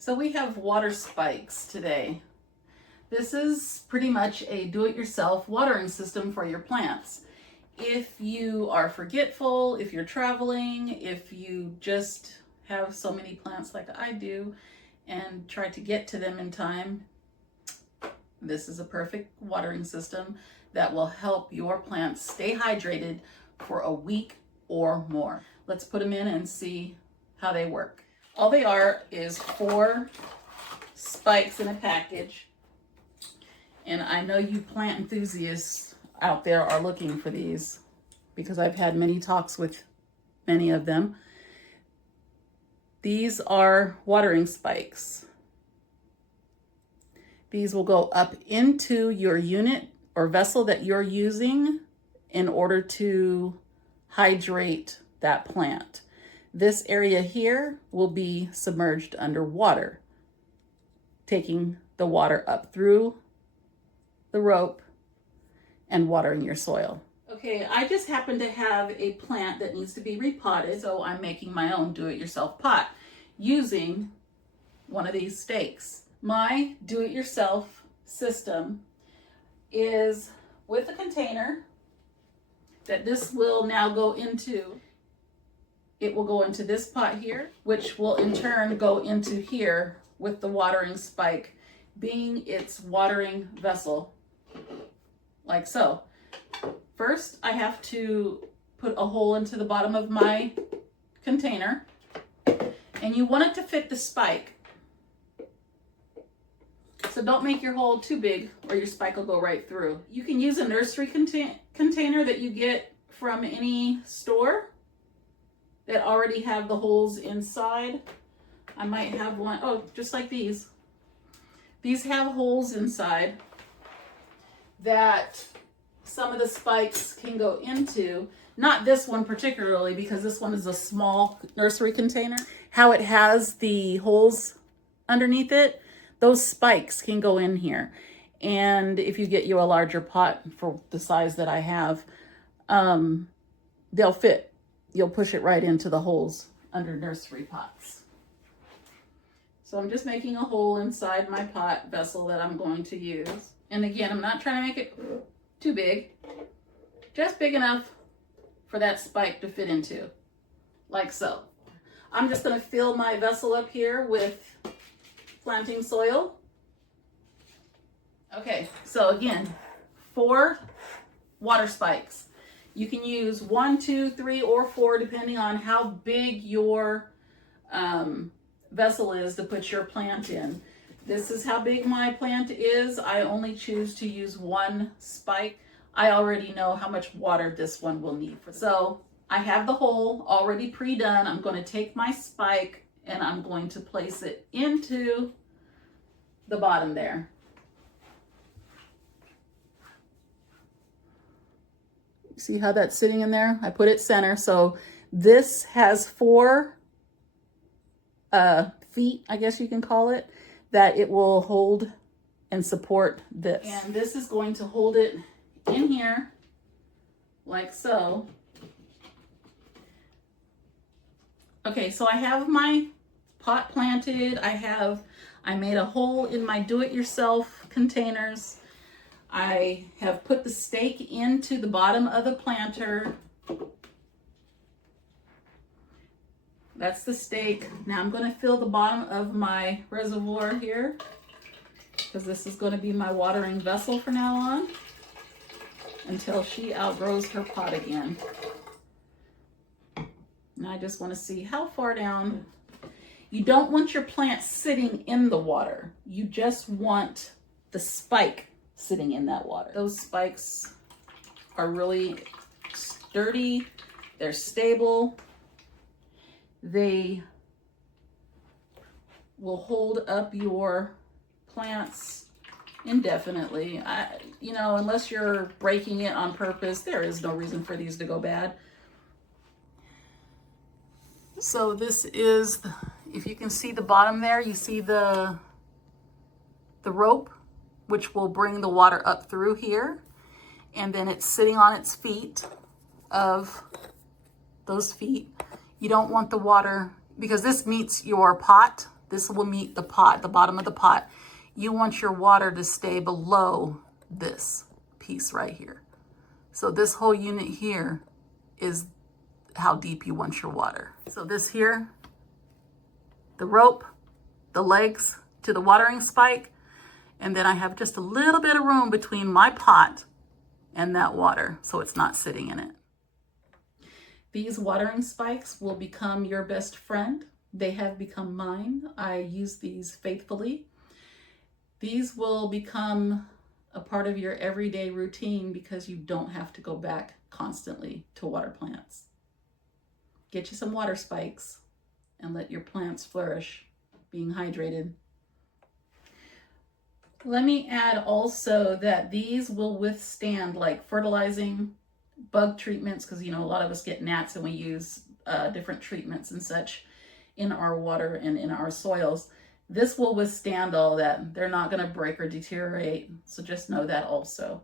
So we have water spikes today. This is pretty much a do-it-yourself watering system for your plants. If you are forgetful, if you're traveling, if you just have so many plants like I do and try to get to them in time, this is a perfect watering system that will help your plants stay hydrated for a week or more. Let's put them in and see how they work. All they are is 4 spikes in a package. And I know you plant enthusiasts out there are looking for these because I've had many talks with many of them. These are watering spikes. These will go up into your unit or vessel that you're using in order to hydrate that plant. This area here will be submerged under water, taking the water up through the rope and watering your soil. Okay, I just happen to have a plant that needs to be repotted, so I'm making my own do-it-yourself pot using one of these stakes. My do-it-yourself system is with a container that this will now go into. It will go into this pot here, which will in turn go into here with the watering spike being its watering vessel, like so. First, I have to put a hole into the bottom of my container, and you want it to fit the spike. So don't make your hole too big or your spike will go right through. You can use a nursery container that you get from any store that already have the holes inside. I might have one, oh, just like these. These have holes inside that some of the spikes can go into. Not this one particularly, because this one is a small nursery container. How it has the holes underneath it, those spikes can go in here. And if you get you a larger pot for the size that I have, they'll fit. You'll push it right into the holes under nursery pots. So I'm just making a hole inside my pot vessel that I'm going to use. And again, I'm not trying to make it too big, just big enough for that spike to fit into, like so. I'm just going to fill my vessel up here with planting soil. Okay, so again, 4 water spikes. You can use 1, 2, 3, or 4, depending on how big your vessel is to put your plant in. This is how big my plant is. I only choose to use 1 spike. I already know how much water this one will need. So I have the hole already pre-done. I'm going to take my spike and I'm going to place it into the bottom there. See how that's sitting in there? I put it center. So this has 4 feet, I guess you can call it, that it will hold and support this. And this is going to hold it in here, like so. Okay, so I have my pot planted. I made a hole in my do-it-yourself containers. I have put the stake into the bottom of the planter. That's the stake. Now I'm going to fill the bottom of my reservoir here because this is going to be my watering vessel from now on until she outgrows her pot again. And I just want to see how far down. You don't want your plant sitting in the water. You just want the spike sitting in that water. Those spikes are really sturdy. They're stable. They will hold up your plants indefinitely. Unless you're breaking it on purpose, there is no reason for these to go bad. So this is, if you can see the bottom there, you see the rope, which will bring the water up through here. And then it's sitting on its feet of those feet. You don't want the water, because this meets your pot This will meet the pot, the bottom of the pot. You want your water to stay below this piece right here. So this whole unit here is how deep you want your water. So this here, the rope, the legs to the watering spike, and then I have just a little bit of room between my pot and that water, so it's not sitting in it. These watering spikes will become your best friend. They have become mine. I use these faithfully. These will become a part of your everyday routine because you don't have to go back constantly to water plants. Get you some water spikes and let your plants flourish, being hydrated. Let me add also that these will withstand like fertilizing, bug treatments, because you know a lot of us get gnats and we use different treatments and such in our water and in our soils. This will withstand all that. They're not going to break or deteriorate, so just know that also.